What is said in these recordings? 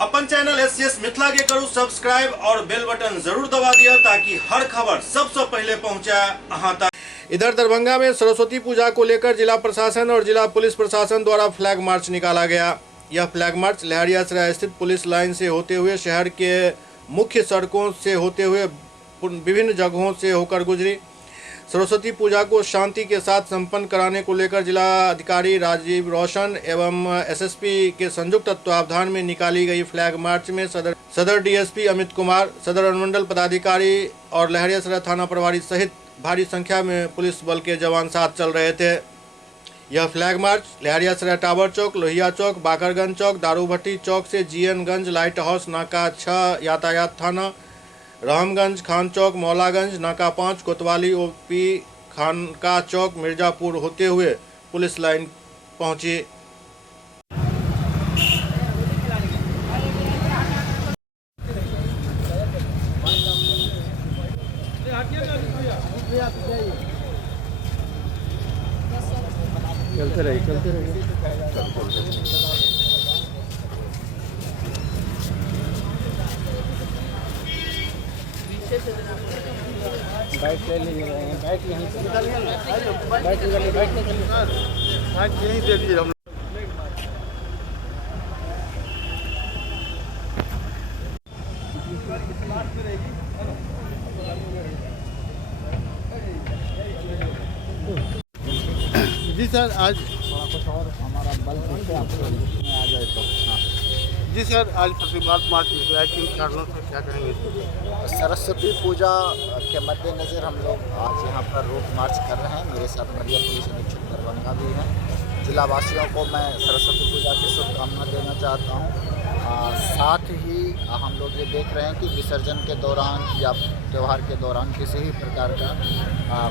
अपन channel SCS Mithila के करू subscribe और बेल बटन जरूर दबा दिया ताकि हर खबर सबसे पहले पहुंचे अहां तक। इधर दरभंगा में सरस्वती पूजा को लेकर जिला प्रशासन और जिला पुलिस प्रशासन द्वारा फ्लैग मार्च निकाला गया। यह फ्लैग मार्च लहरियासराय स्थित पुलिस लाइन से होते हुए शहर के मुख्य सड़कों से होते हुए विभिन्न जगहों से होकर गुजरी। सरस्वती पूजा को शांति के साथ संपन्न कराने को लेकर जिला अधिकारी राजीव रोशन एवं एसएसपी के संयुक्त तत्वावधान में निकाली गई फ्लैग मार्च में सदर डीएसपी अमित कुमार, सदर अनुमंडल पदाधिकारी और लहरियासराय थाना प्रभारी सहित भारी संख्या में पुलिस बल के जवान साथ चल रहे थे। यह फ्लैग मार्च लहरियासराय टावर चौक, लोहिया चौक, बाकरगंज चौक, दारूभट्टी चौक से जीएनगंज, लाइट हाउस, नाका 6 यातायात थाना, रामगंज, खान चौक, मौलागंज, नाका 5, कोतवाली ओपी, खानका चौक, मिर्जापुर होते हुए पुलिस लाइन पहुंची। चलते रहिए बाइक ले लीजिए, बाइक यहीं से बाइक निकालिए, बाइक यहीं दे दीजिए। हम जी सर, आज थोड़ा कुछ और हमारा बल से आप आ जाए तो। जी सर, आज प्रतिवाद मार्च निकला है, किन कारणों से क्या करेंगे? सरस्वती पूजा के मद्देनज़र हम लोग आज यहाँ पर रोड मार्च कर रहे हैं। मेरे साथ मरिया पुलिस अधीक्षक दरभंगा भी हैं। जिला वासियों को मैं सरस्वती पूजा की शुभकामना देना चाहता हूँ। साथ ही हम लोग ये देख रहे हैं कि विसर्जन के दौरान या त्यौहार के दौरान किसी भी प्रकार का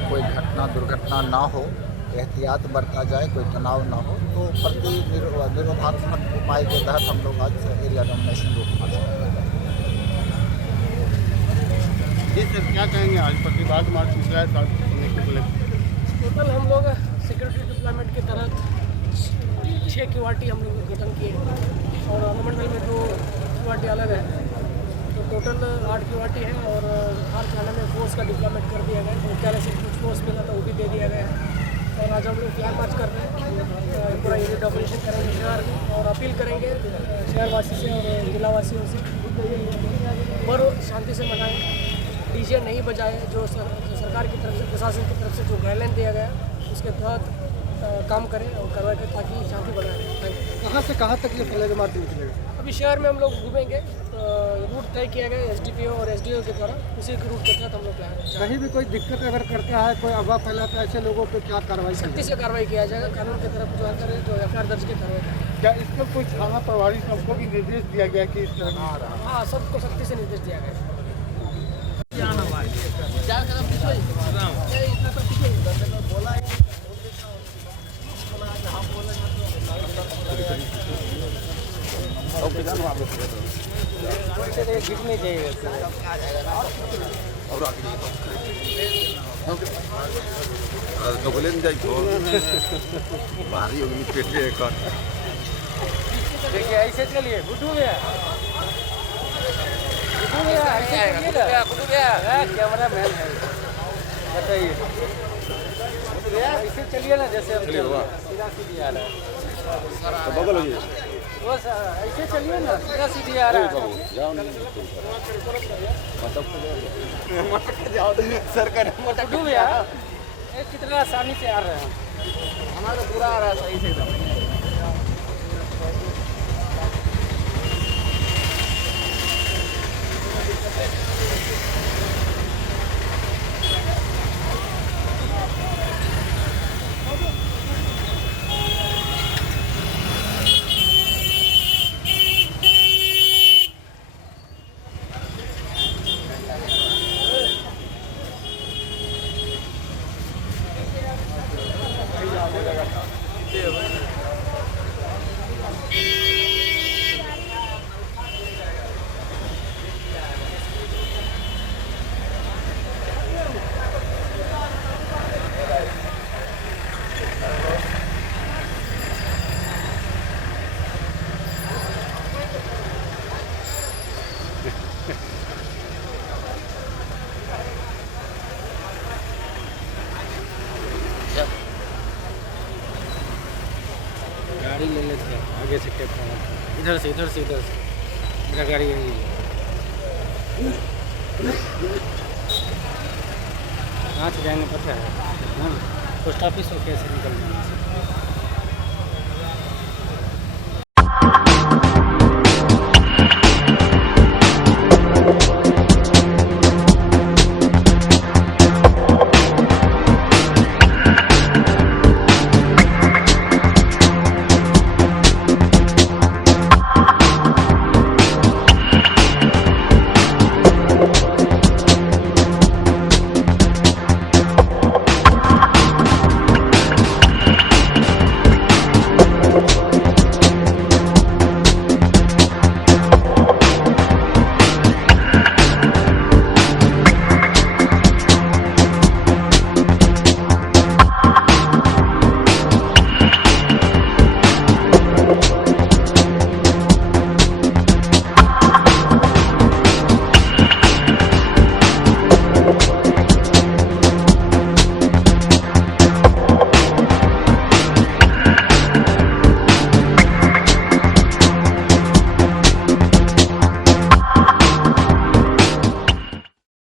कोई घटना दुर्घटना ना हो, एहतियात बरता जाए, कोई तनाव ना हो। तो प्रति निरोधात्मक उपाय के तहत हम लोग आज एरिया डोमिनेशन रोड मार्च कर रहे हैं। जी सर, क्या कहेंगे आज प्रतिवाद मार्च निकला है टोटल हम लोग सिक्योरिटी डिप्लॉयमेंट के तहत 6 क्यूआरटी हम लोग गठन किए और अनुमंडल में 2 क्यूआरटी अलग है, तो टोटल 8 क्यूआरटी है और हर थाने में फोर्स का डिप्लॉयमेंट कर दिया गया है। मुख्यालय से कुछ फोर्स मिला तो वो भी दे दिया गया है और आज हम लोग फ्लैग मार्च कर रहे हैं। पूरा एरिया डॉक्यूमेंटेशन करेंगे शहर में और अपील करेंगे शहरवासी से और जिलावासियों से पर शांति से मनाएं, डीजे नहीं बजाए। जो सरकार की तरफ से, प्रशासन की तरफ से जो गाइडलाइन दिया गया उसके तहत काम करें और कार्रवाई करें ताकि शांति बनाए रहे। कहाँ से कहाँ तक ये फ्लैग मार्च निकलेगा? अभी शहर में हम लोग घूमेंगे, रूट तय किया गया एसडीपीओ और एसडीओ के द्वारा, उसी के रूट के तहत हम लोग प्लान करेंगे। कहीं भी कोई दिक्कत अगर करता है, कोई अफवाह फैलाता है, ऐसे लोगों पे क्या कार्रवाई? सख्ती से कार्रवाई किया जाएगा, कानून की तरफ जो आकर जो एफआईआर दर्ज की कार्रवाई करें। क्या इस पर कोई थाना प्रभारी सबको भी निर्देश दिया गया कि इस तरह? हाँ, सबको सख्ती से निर्देश दिया गया है। गिरने चाहिए तो बोले नहीं जाए भारी होगी पेटे एक। देखिए, ऐसे चलिए गुड्डू भैया, कैमरा मैन है, बताइए ऐसे चलिए ना, जैसे हम सीधा सीधी आ रहा है। बगल हो वो ऐसे चलिए ना, सीधा सीधी आ रहा है। जाओ सर का गुड्डू भैया कितना आसानी से आ रहे हैं, हमारा पूरा आ रहा है सही से एकदम। से टेप इधर से मेरा गाड़ी यही है। कहाँ से जाएंगे पता है? हाँ, पोस्ट ऑफिस हो कैसे निकलना है?